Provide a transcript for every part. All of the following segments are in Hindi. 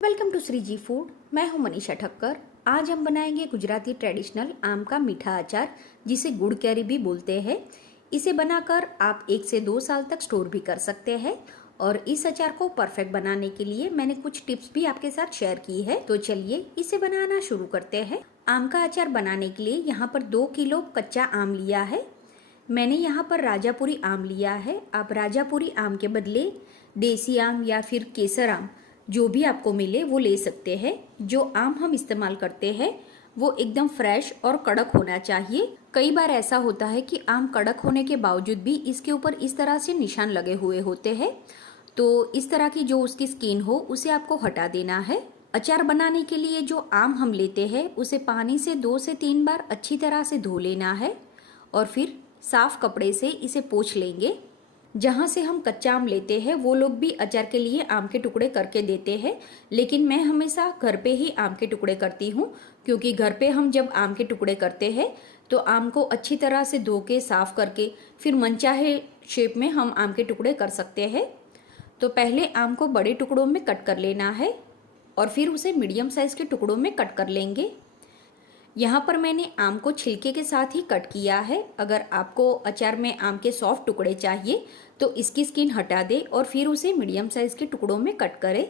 Welcome to Shri ji food. मैं हूं मनीषा ठक्कर। आज हम बनाएंगे गुजराती ट्रेडिशनल आम का मीठा अचार, जिसे गुड़ कैरी भी बोलते हैं। इसे बनाकर आप 1 से 2 साल तक स्टोर भी कर सकते हैं। और इस अचार को परफेक्ट बनाने के लिए मैंने कुछ टिप्स भी आपके साथ शेयर की है। तो चलिए इसे बनाना शुरू करते हैं। आम का अचार बनाने के लिए यहाँ पर 2 किलो कच्चा आम लिया है। मैंने यहाँ पर राजापुरी आम लिया है। आप राजापुरी आम के बदले देसी आम या फिर केसर आम, जो भी आपको मिले वो ले सकते हैं। जो आम हम इस्तेमाल करते हैं वो एकदम फ्रेश और कड़क होना चाहिए। कई बार ऐसा होता है कि आम कड़क होने के बावजूद भी इसके ऊपर इस तरह से निशान लगे हुए होते हैं, तो इस तरह की जो उसकी स्किन हो उसे आपको हटा देना है। अचार बनाने के लिए जो आम हम लेते हैं उसे पानी से 2 से 3 बार अच्छी तरह से धो लेना है और फिर साफ कपड़े से इसे पोंछ लेंगे। जहाँ से हम कच्चा आम लेते हैं वो लोग भी अचार के लिए आम के टुकड़े करके देते हैं, लेकिन मैं हमेशा घर पे ही आम के टुकड़े करती हूँ, क्योंकि घर पे हम जब आम के टुकड़े करते हैं तो आम को अच्छी तरह से धो के साफ करके फिर मनचाहे शेप में हम आम के टुकड़े कर सकते हैं। तो पहले आम को बड़े टुकड़ों में कट कर लेना है और फिर उसे मीडियम साइज के टुकड़ों में कट कर लेंगे। यहाँ पर मैंने आम को छिलके के साथ ही कट किया है। अगर आपको अचार में आम के सॉफ्ट टुकड़े चाहिए तो इसकी स्किन हटा दे और फिर उसे मीडियम साइज के टुकड़ों में कट करें।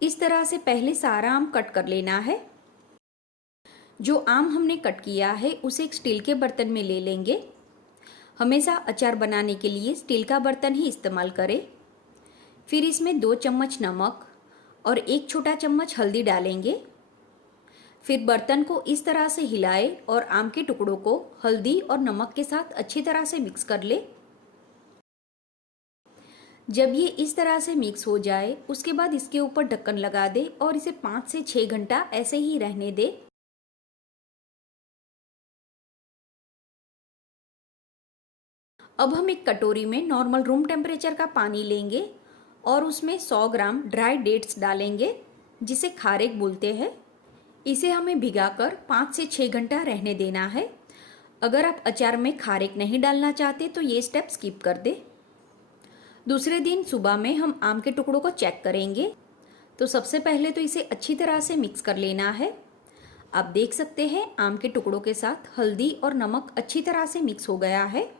इस तरह से पहले सारा आम कट कर लेना है। जो आम हमने कट किया है उसे एक स्टील के बर्तन में ले लेंगे। हमेशा अचार बनाने के लिए स्टील का बर्तन ही इस्तेमाल करें। फिर इसमें 2 चम्मच नमक और 1 छोटा चम्मच हल्दी डालेंगे। फिर बर्तन को इस तरह से हिलाएं और आम के टुकड़ों को हल्दी और नमक के साथ अच्छी तरह से मिक्स कर ले। जब ये इस तरह से मिक्स हो जाए उसके बाद इसके ऊपर ढक्कन लगा दे और इसे 5 से 6 घंटा ऐसे ही रहने दे। अब हम एक कटोरी में नॉर्मल रूम टेम्परेचर का पानी लेंगे और उसमें 100 ग्राम ड्राई डेट्स डालेंगे, जिसे खारेक बोलते हैं। इसे हमें भिगाकर 5 से 6 घंटा रहने देना है। अगर आप अचार में खारेक नहीं डालना चाहते तो ये स्टेप स्किप कर दे। दूसरे दिन सुबह में हम आम के टुकड़ों को चेक करेंगे। तो सबसे पहले तो इसे अच्छी तरह से मिक्स कर लेना है। आप देख सकते हैं आम के टुकड़ों के साथ हल्दी और नमक अच्छी तरह से मिक्स हो गया है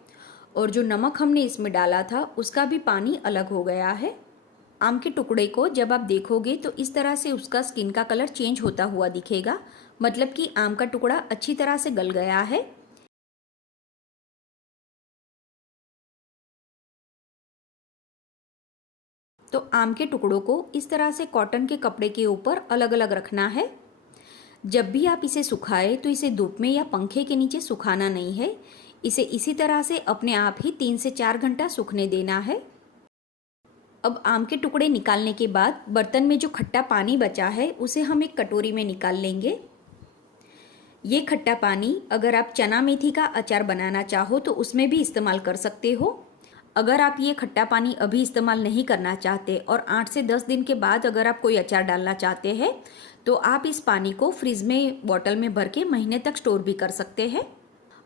और जो नमक हमने इसमें डाला था उसका भी पानी अलग हो गया है। आम के टुकड़े को जब आप देखोगे तो इस तरह से उसका स्किन का कलर चेंज होता हुआ दिखेगा, मतलब कि आम का टुकड़ा अच्छी तरह से गल गया है। तो आम के टुकड़ों को इस तरह से कॉटन के कपड़े के ऊपर अलग अलग रखना है। जब भी आप इसे सुखाए तो इसे धूप में या पंखे के नीचे सुखाना नहीं है। इसे इसी तरह से अपने आप ही 3 से 4 घंटा सूखने देना है। अब आम के टुकड़े निकालने के बाद बर्तन में जो खट्टा पानी बचा है उसे हम एक कटोरी में निकाल लेंगे। ये खट्टा पानी अगर आप चना मेथी का अचार बनाना चाहो तो उसमें भी इस्तेमाल कर सकते हो। अगर आप ये खट्टा पानी अभी इस्तेमाल नहीं करना चाहते और 8 से 10 दिन के बाद अगर आप कोई अचार डालना चाहते हैं तो आप इस पानी को फ्रिज में बॉटल में भर के महीने तक स्टोर भी कर सकते हैं।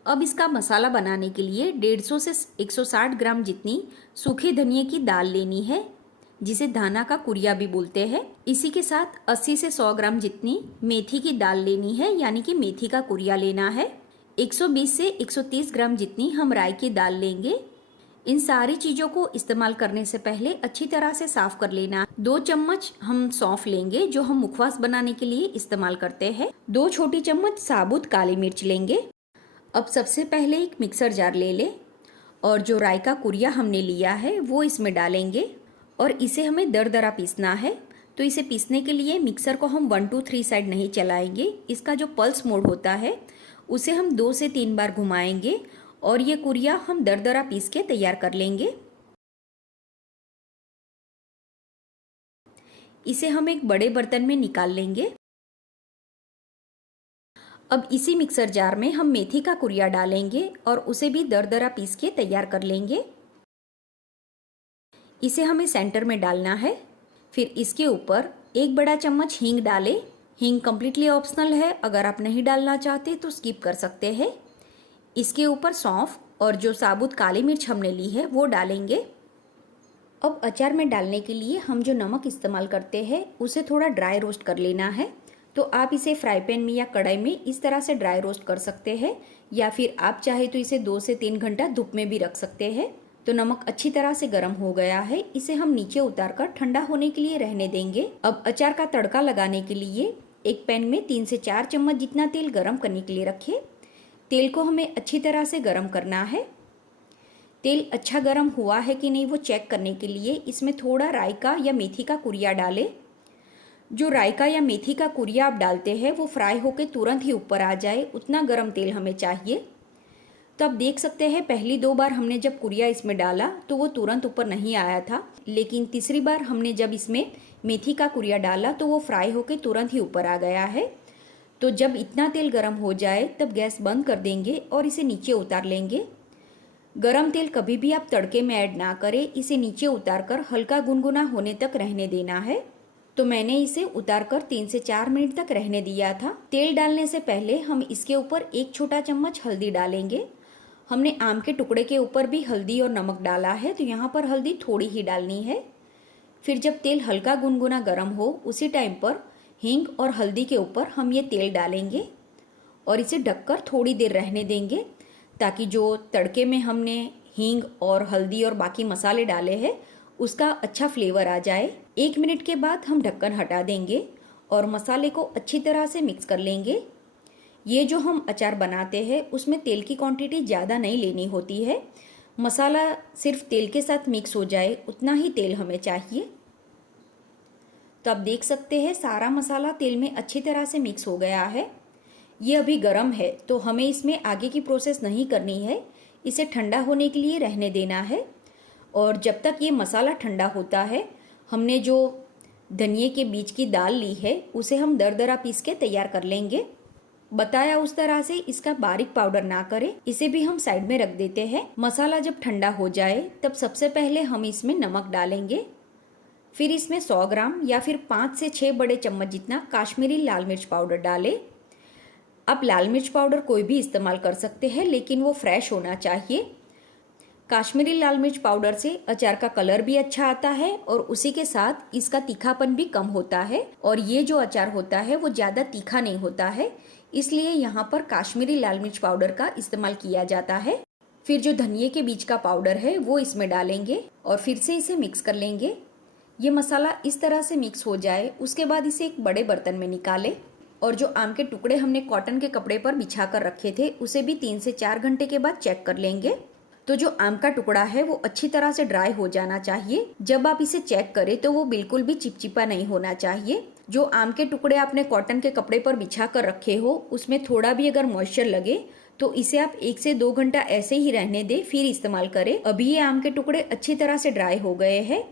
अब इसका मसाला बनाने के लिए 150 से 160 ग्राम जितनी सूखे धनिए की दाल लेनी है, जिसे धाना का कुरिया भी बोलते हैं। इसी के साथ 80 से 100 ग्राम जितनी मेथी की दाल लेनी है, यानी कि मेथी का कुरिया लेना है। 120 से 130 ग्राम जितनी हम राई की दाल लेंगे। इन सारी चीज़ों को इस्तेमाल करने से पहले अच्छी तरह से साफ कर लेना। 2 चम्मच हम सौंफ लेंगे, जो हम मुखवास बनाने के लिए इस्तेमाल करते हैं। 2 छोटी चम्मच साबुत काली मिर्च लेंगे। अब सबसे पहले एक मिक्सर जार ले ले और जो राई का कुरिया हमने लिया है वो इसमें डालेंगे और इसे हमें दरदरा पीसना है। तो इसे पीसने के लिए मिक्सर को हम 1 to 3 साइड नहीं चलाएंगे। इसका जो पल्स मोड होता है उसे हम 2 से 3 बार घुमाएंगे और ये कुरिया हम दरदरा पीस के तैयार कर लेंगे। इसे हम एक बड़े बर्तन में निकाल लेंगे। अब इसी मिक्सर जार में हम मेथी का कुरिया डालेंगे और उसे भी दरदरा पीस के तैयार कर लेंगे। इसे हमें सेंटर में डालना है। फिर इसके ऊपर 1 बड़ा चम्मच हींग डालें। हींग कम्प्लीटली ऑप्शनल है, अगर आप नहीं डालना चाहते तो स्किप कर सकते हैं। इसके ऊपर सौंफ और जो साबुत काली मिर्च हमने ली है वो डालेंगे। अब अचार में डालने के लिए हम जो नमक इस्तेमाल करते हैं उसे थोड़ा ड्राई रोस्ट कर लेना है। तो आप इसे फ्राई पैन में या कढ़ाई में इस तरह से ड्राई रोस्ट कर सकते हैं, या फिर आप चाहे तो इसे 2 से 3 घंटा धूप में भी रख सकते हैं। तो नमक अच्छी तरह से गर्म हो गया है, इसे हम नीचे उतार कर ठंडा होने के लिए रहने देंगे। अब अचार का तड़का लगाने के लिए एक पैन में 3 से 4 चम्मच जितना तेल गर्म करने के लिए रखें। तेल को हमें अच्छी तरह से गर्म करना है। तेल अच्छा गर्म हुआ है कि नहीं वो चेक करने के लिए इसमें थोड़ा राई का या मेथी का कुरिया डालें। जो राई का या मेथी का कुरिया आप डालते हैं वो फ्राई होकर तुरंत ही ऊपर आ जाए, उतना गर्म तेल हमें चाहिए। तो आप देख सकते हैं पहली 2 बार हमने जब कुरिया इसमें डाला तो वो तुरंत ऊपर नहीं आया था, लेकिन तीसरी बार हमने जब इसमें मेथी का कुरिया डाला तो वो फ्राई होकर तुरंत ही ऊपर आ गया है। तो जब इतना तेल गर्म हो जाए तब गैस बंद कर देंगे और इसे नीचे उतार लेंगे। गरम तेल कभी भी आप तड़के में ऐड ना करें, इसे नीचे उतार कर हल्का गुनगुना होने तक रहने देना है। तो मैंने इसे उतार कर 3 से 4 मिनट तक रहने दिया था। तेल डालने से पहले हम इसके ऊपर 1 छोटा चम्मच हल्दी डालेंगे। हमने आम के टुकड़े के ऊपर भी हल्दी और नमक डाला है, तो यहाँ पर हल्दी थोड़ी ही डालनी है। फिर जब तेल हल्का गुनगुना गर्म हो उसी टाइम पर हींग और हल्दी के ऊपर हम ये तेल डालेंगे और इसे ढककर थोड़ी देर रहने देंगे, ताकि जो तड़के में हमने हींग और हल्दी और बाकी मसाले डाले हैं उसका अच्छा फ्लेवर आ जाए। 1 मिनट के बाद हम ढक्कन हटा देंगे और मसाले को अच्छी तरह से मिक्स कर लेंगे। ये जो हम अचार बनाते हैं उसमें तेल की क्वांटिटी ज़्यादा नहीं लेनी होती है, मसाला सिर्फ तेल के साथ मिक्स हो जाए उतना ही तेल हमें चाहिए। तो आप देख सकते हैं सारा मसाला तेल में अच्छी तरह से मिक्स हो गया है। ये अभी गर्म है तो हमें इसमें आगे की प्रोसेस नहीं करनी है, इसे ठंडा होने के लिए रहने देना है। और जब तक ये मसाला ठंडा होता है हमने जो धनिए के बीज की दाल ली है उसे हम दरदरा पीस के तैयार कर लेंगे। बताया उस तरह से इसका बारीक पाउडर ना करें, इसे भी हम साइड में रख देते हैं। मसाला जब ठंडा हो जाए तब सबसे पहले हम इसमें नमक डालेंगे। फिर इसमें 100 ग्राम या फिर 5 से 6 बड़े चम्मच जितना काश्मीरी लाल मिर्च पाउडर डालें। आप लाल मिर्च पाउडर कोई भी इस्तेमाल कर सकते हैं, लेकिन वो फ्रेश होना चाहिए। काश्मीरी लाल मिर्च पाउडर से अचार का कलर भी अच्छा आता है और उसी के साथ इसका तीखापन भी कम होता है। और ये जो अचार होता है वो ज़्यादा तीखा नहीं होता है, इसलिए यहाँ पर काश्मीरी लाल मिर्च पाउडर का इस्तेमाल किया जाता है। फिर जो धनिए के बीज का पाउडर है वो इसमें डालेंगे और फिर से इसे मिक्स कर लेंगे। ये मसाला इस तरह से मिक्स हो जाए उसके बाद इसे एक बड़े बर्तन में निकालें और जो आम के टुकड़े हमने कॉटन के कपड़े पर बिछा कर रखे थे उसे भी 3 से 4 घंटे के बाद चेक कर लेंगे। तो जो आम का टुकड़ा है वो अच्छी तरह से ड्राई हो जाना चाहिए। जब आप इसे चेक करें तो वो बिल्कुल भी चिपचिपा नहीं होना चाहिए। जो आम के टुकड़े आपने कॉटन के कपड़े पर बिछा कर रखे हो उसमें थोड़ा भी अगर मॉइस्चर लगे तो इसे आप 1 से 2 घंटा ऐसे ही रहने दें, फिर इस्तेमाल करें। अभी ये आम के टुकड़े अच्छी तरह से ड्राई हो गए हैं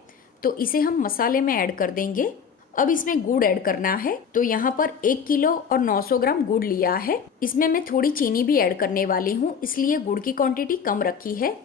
तो इसे हम मसाले में ऐड कर देंगे। अब इसमें गुड़ ऐड करना है। तो यहाँ पर 1 किलो और 900 ग्राम गुड़ लिया है। इसमें मैं थोड़ी चीनी भी ऐड करने वाली हूँ, इसलिए गुड़ की क्वांटिटी कम रखी है।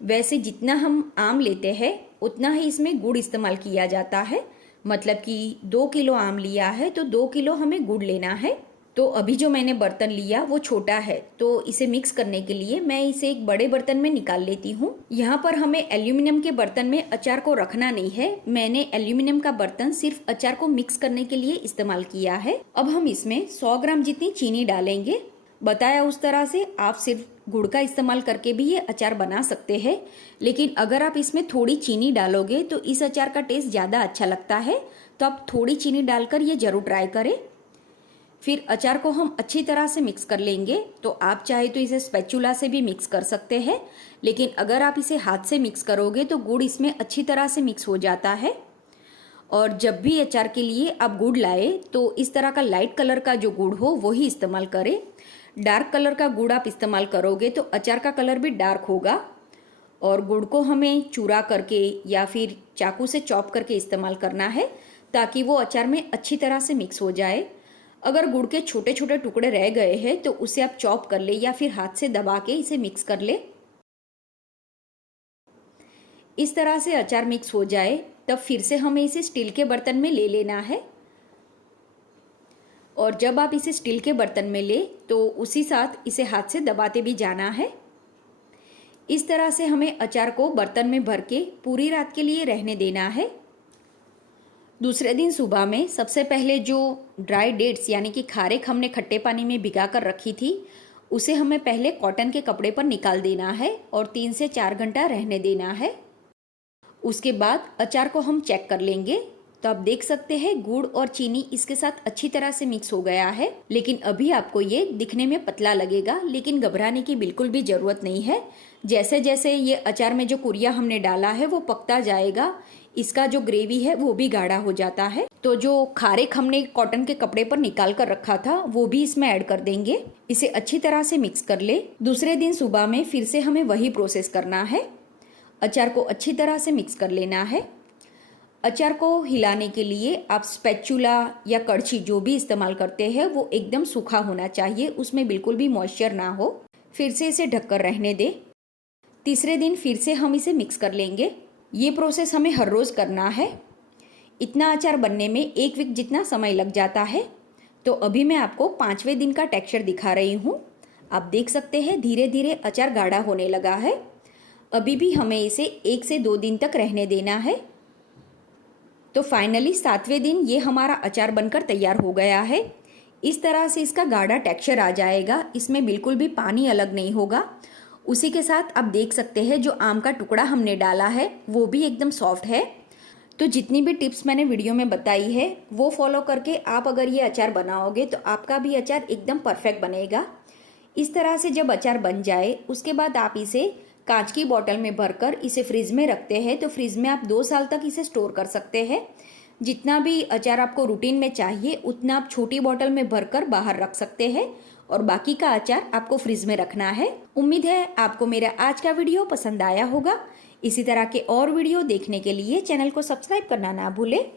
वैसे जितना हम आम लेते हैं उतना ही इसमें गुड़ इस्तेमाल किया जाता है। मतलब कि 2 किलो आम लिया है तो 2 किलो हमें गुड़ लेना है। तो अभी जो मैंने बर्तन लिया वो छोटा है, तो इसे मिक्स करने के लिए मैं इसे एक बड़े बर्तन में निकाल लेती हूँ। यहाँ पर हमें एल्यूमिनियम के बर्तन में अचार को रखना नहीं है। मैंने एल्यूमिनियम का बर्तन सिर्फ अचार को मिक्स करने के लिए इस्तेमाल किया है। अब हम इसमें 100 ग्राम जितनी चीनी डालेंगे। बताया उस तरह से आप सिर्फ गुड़ का इस्तेमाल करके भी ये अचार बना सकते हैं, लेकिन अगर आप इसमें थोड़ी चीनी डालोगे तो इस अचार का टेस्ट ज़्यादा अच्छा लगता है। तो आप थोड़ी चीनी डालकर ये जरूर ट्राई करें। फिर अचार को हम अच्छी तरह से मिक्स कर लेंगे। तो आप चाहे तो इसे स्पैचुला से भी मिक्स कर सकते हैं, लेकिन अगर आप इसे हाथ से मिक्स करोगे तो गुड़ इसमें अच्छी तरह से मिक्स हो जाता है। और जब भी अचार के लिए आप गुड़ लाए तो इस तरह का लाइट कलर का जो गुड़ हो वही इस्तेमाल करें। डार्क कलर का गुड़ आप इस्तेमाल करोगे तो अचार का कलर भी डार्क होगा। और गुड़ को हमें चूरा करके या फिर चाकू से चॉप करके इस्तेमाल करना है, ताकि वो अचार में अच्छी तरह से मिक्स हो जाए। अगर गुड़ के छोटे छोटे टुकड़े रह गए हैं तो उसे आप चॉप कर ले या फिर हाथ से दबा के इसे मिक्स कर ले। इस तरह से अचार मिक्स हो जाए तब फिर से हमें इसे स्टील के बर्तन में ले लेना है। और जब आप इसे स्टील के बर्तन में ले तो उसी साथ इसे हाथ से दबाते भी जाना है। इस तरह से हमें अचार को बर्तन में भर के पूरी रात के लिए रहने देना है। दूसरे दिन सुबह में सबसे पहले जो ड्राई डेट्स यानी कि खारेक हमने खट्टे पानी में भिगा कर रखी थी, उसे हमें पहले कॉटन के कपड़े पर निकाल देना है और 3 से 4 घंटा रहने देना है। उसके बाद अचार को हम चेक कर लेंगे। तो आप देख सकते हैं गुड़ और चीनी इसके साथ अच्छी तरह से मिक्स हो गया है, लेकिन अभी आपको ये दिखने में पतला लगेगा, लेकिन घबराने की बिल्कुल भी जरूरत नहीं है। जैसे जैसे ये अचार में जो कुरिया हमने डाला है वो पकता जाएगा, इसका जो ग्रेवी है वो भी गाढ़ा हो जाता है। तो जो खारेक हमने कॉटन के कपड़े पर निकाल कर रखा था वो भी इसमें ऐड कर देंगे। इसे अच्छी तरह से मिक्स कर ले। दूसरे दिन सुबह में फिर से हमें वही प्रोसेस करना है। अचार को अच्छी तरह से मिक्स कर लेना है। अचार को हिलाने के लिए आप स्पैचुला या कड़छी जो भी इस्तेमाल करते हैं वो एकदम सूखा होना चाहिए, उसमें बिल्कुल भी मॉइस्चर ना हो। फिर से इसे ढककर रहने दें। तीसरे दिन फिर से हम इसे मिक्स कर लेंगे। ये प्रोसेस हमें हर रोज़ करना है। इतना अचार बनने में 1 वीक जितना समय लग जाता है। तो अभी मैं आपको 5वें दिन का टेक्सचर दिखा रही हूँ। आप देख सकते हैं धीरे धीरे अचार गाढ़ा होने लगा है। अभी भी हमें इसे 1 से 2 दिन तक रहने देना है। तो फाइनली 7वें दिन ये हमारा अचार बनकर तैयार हो गया है। इस तरह से इसका गाढ़ा टेक्सचर आ जाएगा, इसमें बिल्कुल भी पानी अलग नहीं होगा। उसी के साथ आप देख सकते हैं जो आम का टुकड़ा हमने डाला है वो भी एकदम सॉफ्ट है। तो जितनी भी टिप्स मैंने वीडियो में बताई है वो फॉलो करके आप अगर ये अचार बनाओगे तो आपका भी अचार एकदम परफेक्ट बनेगा। इस तरह से जब अचार बन जाए उसके बाद आप इसे कांच की बोतल में भरकर इसे फ्रिज में रखते हैं तो फ्रिज में आप 2 साल तक इसे स्टोर कर सकते हैं। जितना भी अचार आपको रूटीन में चाहिए उतना आप छोटी बोतल में भरकर बाहर रख सकते हैं और बाकी का अचार आपको फ्रिज में रखना है। उम्मीद है आपको मेरा आज का वीडियो पसंद आया होगा। इसी तरह के और वीडियो देखने के लिए चैनल को सब्सक्राइब करना ना भूलें।